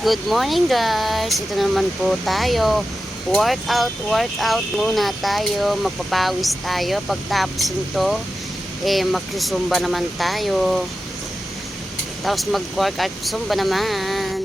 Good morning guys. Ito naman po tayo. Workout muna tayo. Magpapawis tayo. Pagtapos nito, magsusumba naman tayo. Tapos mag-workout, sumba naman.